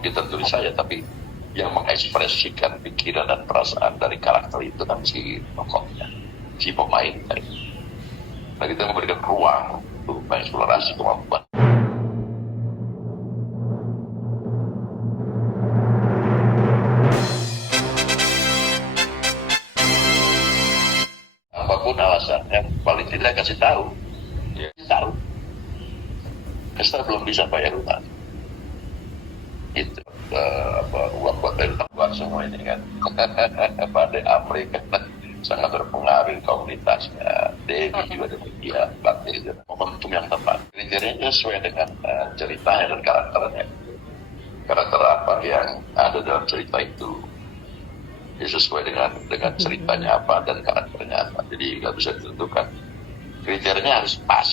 Kita tulis saja, tapi yang mengekspresikan pikiran dan perasaan dari karakter itu kan si tokohnya, si pemainnya. Nah, kita memberikan ruang untuk mengeksplorasi kemampuan. Apapun alasannya, paling tidak kasih tahu. Ya, tahu. Kita belum bisa bayar utang. Itu uang buat buat semua ini kan. Pada Afrika sangat berpengaruh komunitasnya. Dewi juga demikian. Bakti itu momentum yang tepat. Kriterianya sesuai dengan ceritanya dan karakternya. Karakter apa yang ada dalam cerita itu ya sesuai dengan ceritanya apa dan karakternya apa. Jadi nggak bisa ditentukan. Kriterianya harus pas.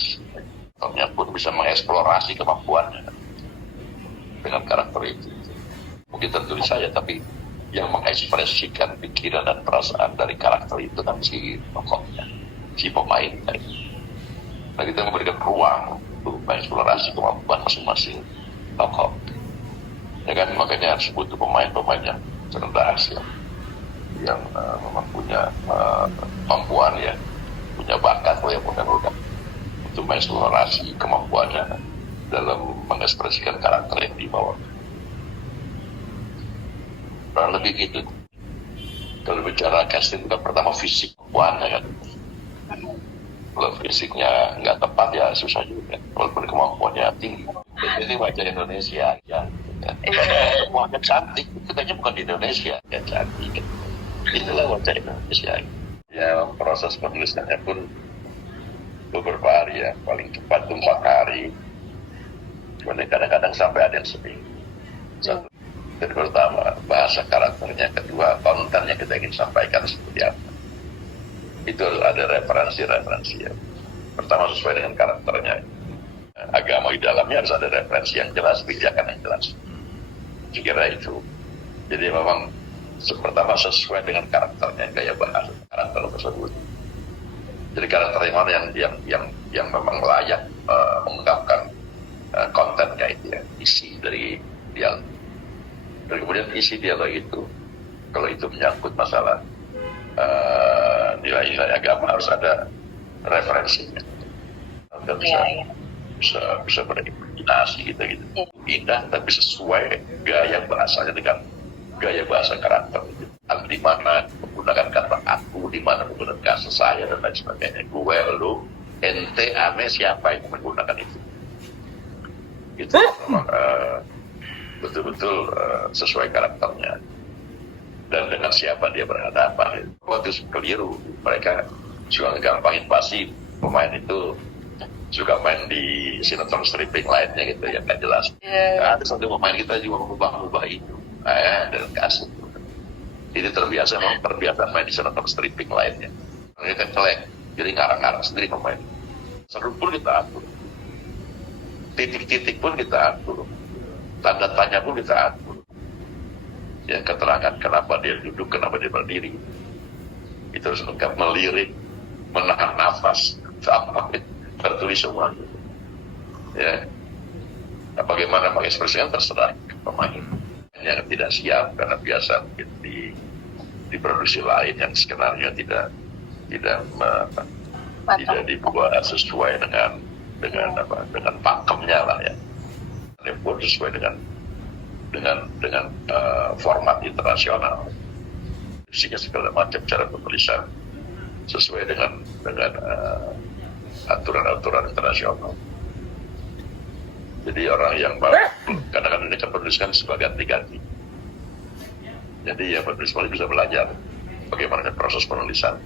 Aktornya pun bisa mengeksplorasi kemampuannya dengan karakter itu. Mungkin tertulis saja, tapi yang mengekspresikan pikiran dan perasaan dari karakter itu kan si tokohnya, si pemainnya. Nah, kita memberikan ruang untuk mengeksplorasi kemampuan masing-masing tokoh. Ya kan, makanya harus butuh pemain-pemain yang cerdas yang memang punya kemampuan ya, punya bakat yang mudah-mudahan untuk mengeksplorasi kemampuannya dalam mengekspresikan karakter yang dibawa. Kurang lebih gitu. Kalau bicara casting kan pertama fisik kemampuannya kan. Kalau fisiknya nggak tepat ya susah juga. Walaupun kemampuannya tinggi. Ini wajah Indonesia ya. Kemampuannya cantik. Itu kayaknya bukan di Indonesia ya cantik. Itulah wajah Indonesia. Ya proses penulisannya pun beberapa hari ya, paling cepat 4 hari. Cuman kadang-kadang sampai ada yang seminggu. Satu. Yang pertama, bahasa karakternya. Kedua, kontennya kita ingin sampaikan seperti apa. Itu harus ada referensi-referensi ya. Pertama, sesuai dengan karakternya. Agama di dalamnya harus ada referensi yang jelas, pijakan yang jelas. Kira itu. Jadi memang pertama sesuai dengan karakternya, gaya bahasa karakter tersebut. Jadi karakter yang mana yang memang layak mengungkapkan kontennya itu ya, isi dari dialog. Dan kemudian isi dialog itu, kalau itu menyangkut masalah nilai-nilai agama harus ada referensinya. Dan bisa berimajinasi gitu. Indah tapi sesuai gaya bahasanya dengan gaya bahasa karakter itu. Di mana menggunakan kata aku, di mana menggunakan kata saya dan lain sebagainya. Gue, lu, ente, ane, siapa yang menggunakan itu? Itu memang betul-betul sesuai karakternya dan dengan siapa dia berhadapan. Waktu keliru, mereka juga gampangin pasti pemain itu juga main di sinetron stripping lainnya gitu ya, nggak jelas. Ada satu pemain kita juga mengubah-ubah itu dan kasih. Ini terbiasa main di sinetron stripping lainnya. Mereka celek, jadi ngarang-ngarang sendiri pemain. Seru pun kita atur, titik-titik pun kita atur, tanda tanya pun kita atur. Ya, keterangan kenapa dia duduk, kenapa dia berdiri. Itu harus lengkap, melirik, menahan nafas, sampai tertulis semua. Ya, nah, bagaimana mengekspresikan terserah pemain yang tidak siap karena biasa mungkin di produksi lain yang skenario tidak dibuat sesuai dengan pakemnya lah ya. Ini pun sesuai dengan format internasional, isinya segala macam cara penulisan sesuai dengan aturan-aturan internasional. Jadi orang yang kadang-kadang ini kan penuliskan sebagai ganti-ganti. Jadi ya penulis bisa belajar bagaimana proses penulisan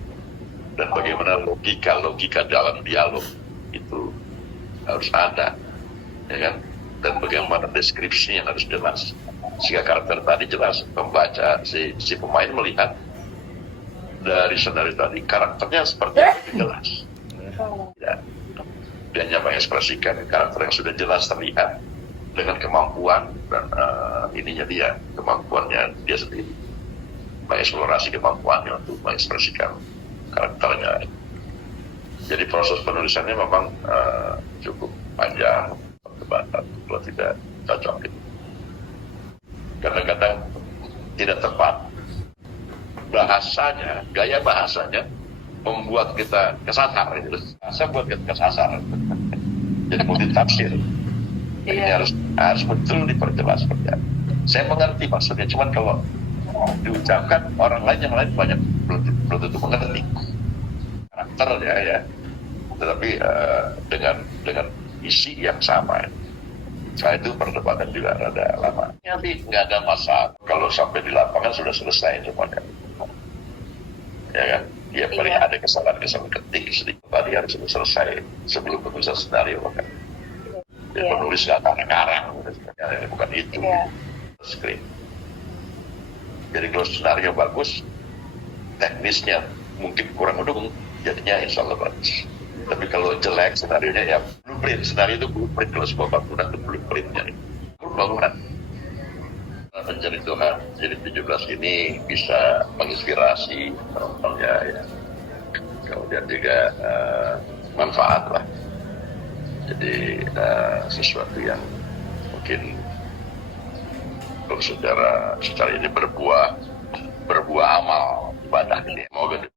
dan bagaimana logika dalam dialog itu harus ada, ya kan? Dan bagaimana deskripsi yang harus jelas sehingga karakter tadi jelas, pembaca si pemain melihat dari skenario tadi karakternya seperti itu jelas ya. Dia hanya mengekspresikan karakter yang sudah jelas terlihat dengan kemampuan dan kemampuannya dia sendiri, mengeksplorasi kemampuannya untuk mengekspresikan karakternya. Jadi proses penulisannya memang cukup panjang, perdebatan kalau tidak cocok. kadang-kadang tidak tepat. Bahasanya, gaya bahasanya membuat kita kesasar. Bahasa buat kita kesasar. Jadi multitafsir. Ini harus betul diperjelas seperti apa. Saya mengerti maksudnya, cuman kalau diucapkan orang lain yang lain banyak belum tentu mengerti karakternya ya. Tetapi dengan isi yang sama. Nah itu perdebatan juga rada lama. Tapi nggak ada masalah kalau sampai di lapangan sudah selesai semuanya. Ya kan? Dia paling ada kesalahan ketik sedikit tadi harus selesai sebelum penulisan skenario kan. Dia penulis nggak karang-karang, bukan itu. Skrip. Jadi kalau skenario bagus, teknisnya mungkin kurang mendukung, jadinya insya Allah bagus. Tapi kalau jelek senarionya ya blueprint, senario itu blueprint, kalau sebuah bangunan itu blueprintnya. Bangunan mencari Tuhan, jadi 17 ini bisa menginspirasi penontonnya ya. Kemudian juga manfaat lah. Jadi sesuatu yang mungkin kalau secara ini berbuah amal ibadah ini. Semoga